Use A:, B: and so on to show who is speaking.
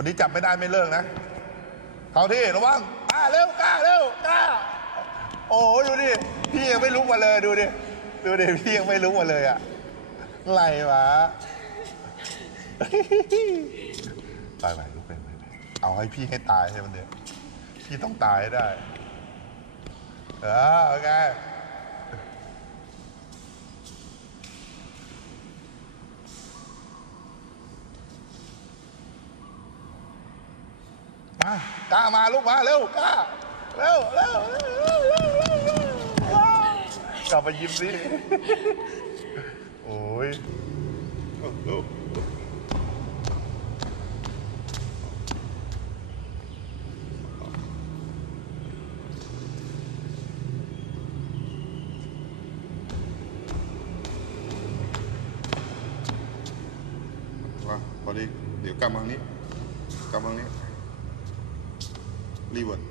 A: วันนี้จับไม่ได้ไม่เลิกนะเขาที่ระวังกล้าเร็วกล้าเร็วกล้า โอ้ยดูดิพี่ยังไม่ลุกมาเลยดูดิดูดิพี่ยังไม่ลุกมาเลยอะไรวะไปไปลุกไปไปไปเอาให้พี่ให้ตายให้มันเดือพี่ต้องตายให้ได้เออโอเค กล้ามาลูกมาเร็วกล้าเร็วเร็วเร็วเร็วเร็วเร็วเร็วว้ากลับมายิ้มสิโอ้ยโอ้โหว่าพอดีเดี๋ยวกลับมาทางนี้กลับมาทางนี้ รีเวิร์